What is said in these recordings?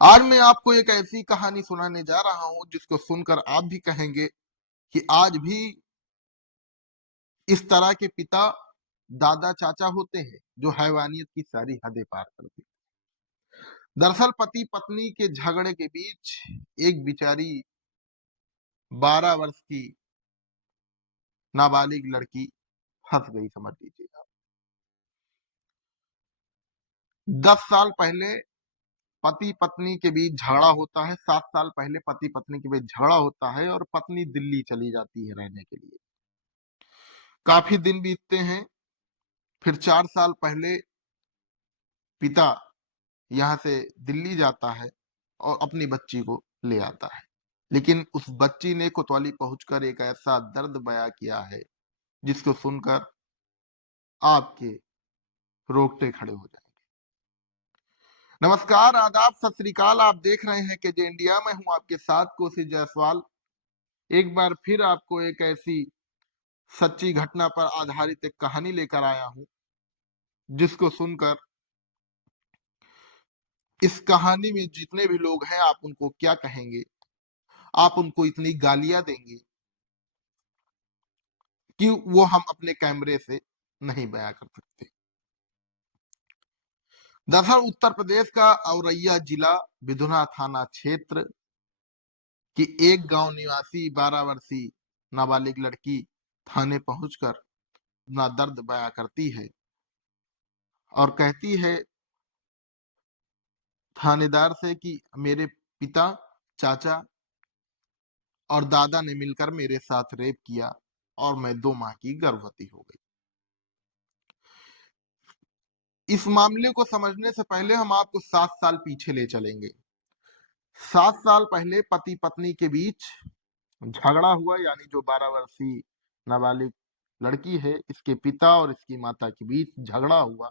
आज मैं आपको एक ऐसी कहानी सुनाने जा रहा हूं जिसको सुनकर आप भी कहेंगे कि आज भी इस तरह के पिता दादा चाचा होते हैं जो हैवानियत की सारी हदें पार करते हैं। दरअसल पति पत्नी के झगड़े के बीच एक बिचारी 12 वर्ष की नाबालिग लड़की फंस गई, समझ लीजिएगा। 10 साल पहले पति पत्नी के बीच झगड़ा होता है। 7 साल पहले पति पत्नी के बीच झगड़ा होता है और पत्नी दिल्ली चली जाती है रहने के लिए। काफी दिन बीतते हैं। फिर 4 साल पहले पिता यहाँ से दिल्ली जाता है और अपनी बच्ची को ले आता है। लेकिन उस बच्ची ने कोतवाली पहुंचकर एक ऐसा दर्द बयां किया है जिसको सुनकर आपके रोंगटे खड़े हो जाएंगे। नमस्कार, आदाब, सत श्री अकाल। आप देख रहे हैं कि जे इंडिया में हूं आपके साथ कोशिश जायसवाल। एक बार फिर आपको एक ऐसी सच्ची घटना पर आधारित एक कहानी लेकर आया हूं जिसको सुनकर इस कहानी में जितने भी लोग हैं आप उनको क्या कहेंगे, आप उनको इतनी गालियां देंगे कि वो हम अपने कैमरे से नहीं बयां कर सकते। दरअसल उत्तर प्रदेश का औरैया जिला बिधुना थाना क्षेत्र की एक गांव निवासी 12 वर्षीय नाबालिग लड़की थाने पहुंचकर अपना दर्द बयां करती है और कहती है थानेदार से कि मेरे पिता, चाचा और दादा ने मिलकर मेरे साथ रेप किया और मैं 2 माह की गर्भवती हो गई। इस मामले को समझने से पहले हम आपको 7 साल पीछे ले चलेंगे। 7 साल पहले पति पत्नी के बीच झगड़ा हुआ, यानी जो 12 वर्षीय नाबालिग लड़की है इसके पिता और इसकी माता के बीच झगड़ा हुआ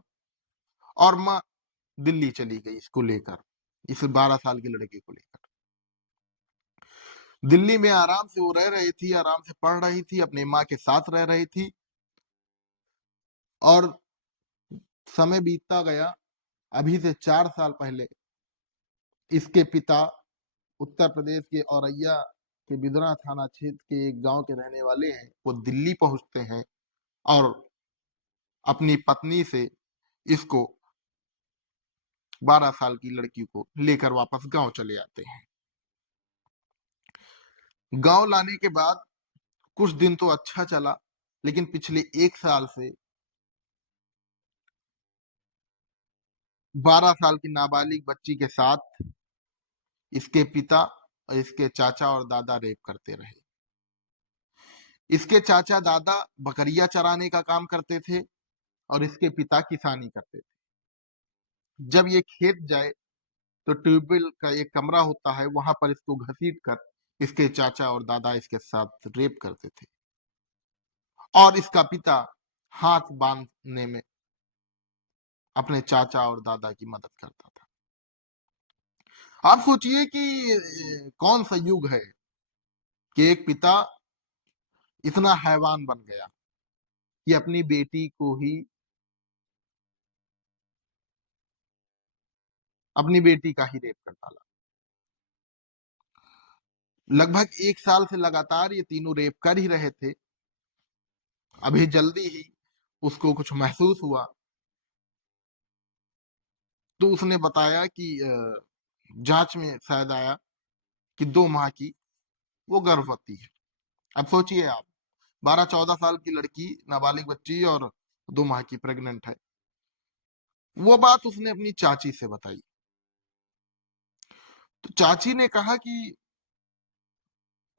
और माँ दिल्ली चली गई इसको लेकर, इस 12 साल की लड़की को लेकर। दिल्ली में आराम से वो रह रही थी, आराम से पढ़ रही थी, अपनी माँ के साथ रह रही थी और समय बीतता गया। अभी से 4 साल पहले इसके पिता उत्तर प्रदेश के औरैया के बिदुना थाना क्षेत्र के एक गांव के रहने वाले हैं। वो दिल्ली पहुंचते हैं और अपनी पत्नी से इसको 12 साल की लड़की को लेकर वापस गांव चले आते हैं। गांव लाने के बाद कुछ दिन तो अच्छा चला, लेकिन पिछले 1 साल से 12 साल की नाबालिग बच्ची के साथ इसके पिता और इसके चाचा और दादा रेप करते रहे। इसके चाचा दादा बकरियां चराने का काम करते थे और इसके पिता किसानी करते थे। जब ये खेत जाए तो ट्यूबवेल का एक कमरा होता है, वहां पर इसको घसीट कर इसके चाचा और दादा इसके साथ रेप करते थे और इसका पिता हाथ बांधने में अपने चाचा और दादा की मदद करता था। आप सोचिए कि कौन सा युग है कि एक पिता इतना हैवान बन गया कि अपनी बेटी को ही, अपनी बेटी का ही रेप कर डाला। लगभग 1 साल से लगातार ये तीनों रेप कर ही रहे थे। अभी जल्दी ही उसको कुछ महसूस हुआ तो उसने बताया कि जांच में शायद आया कि 2 माह की वो गर्भवती है। अब सोचिए आप, 12-14 साल की लड़की, नाबालिग बच्ची और 2 माह की प्रेग्नेंट है। वो बात उसने अपनी चाची से बताई तो चाची ने कहा कि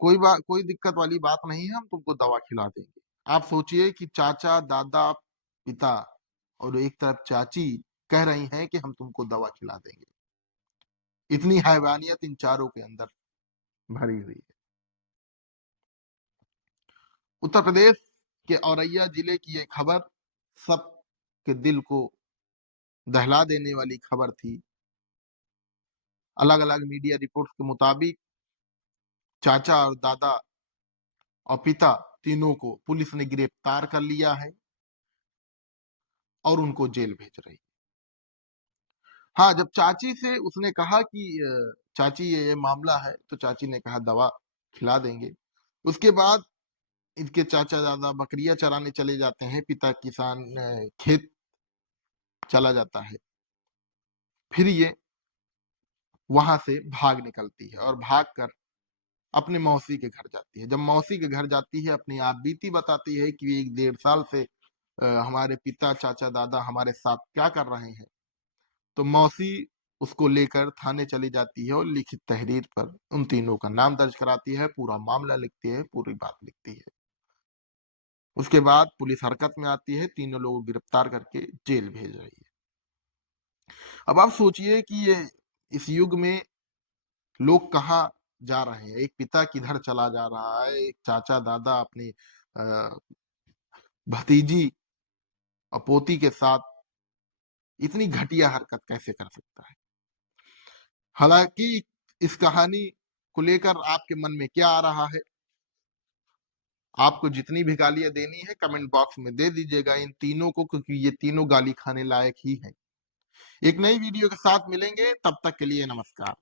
कोई दिक्कत वाली बात नहीं है, हम तुमको दवा खिला देंगे। आप सोचिए कि चाचा, दादा, पिता और एक तरफ चाची कह रही हैं कि हम तुमको दवा खिला देंगे। इतनी हैवानियत इन चारों के अंदर भरी हुई है। उत्तर प्रदेश के औरैया जिले की ये खबर सबके दिल को दहला देने वाली खबर थी। अलग अलग मीडिया रिपोर्ट्स के मुताबिक चाचा और दादा और पिता तीनों को पुलिस ने गिरफ्तार कर लिया है और उनको जेल भेज रही है। हाँ, जब चाची से उसने कहा कि चाची ये मामला है, तो चाची ने कहा दवा खिला देंगे। उसके बाद इनके चाचा-दादा बकरियाँ चराने चले जाते हैं, पिता किसान खेत चला जाता है। फिर ये वहाँ से भाग निकलती है और भागकर अपने मौसी के घर जाती है। जब मौसी के घर जाती है, अपनी आप बीती बताती है कि 1 डेढ़ साल से हमारे पिता, चाचा-दादा हमारे साथ क्या कर रहे हैं। तो मौसी उसको लेकर थाने चली जाती है और लिखित तहरीर पर उन तीनों का नाम दर्ज कराती है, पूरा मामला लिखती है, पूरी बात लिखती है। उसके बाद पुलिस हरकत में आती है, तीनों लोगों को गिरफ्तार करके जेल भेज रही है। अब आप सोचिए कि ये इस युग में लोग कहाँ जा रहे हैं? एक पिता किधर चला जा रहा है, एक चाचा-दादा अपनी भतीजी और पोती के साथ इतनी घटिया हरकत कैसे कर सकता है? हालाँकि इस कहानी को लेकर आपके मन में क्या आ रहा है? आपको जितनी भी गालियाँ देनी है कमेंट बॉक्स में दे दीजिएगा इन तीनों को, क्योंकि ये तीनों गाली खाने लायक ही हैं। एक नई वीडियो के साथ मिलेंगे, तब तक के लिए नमस्कार।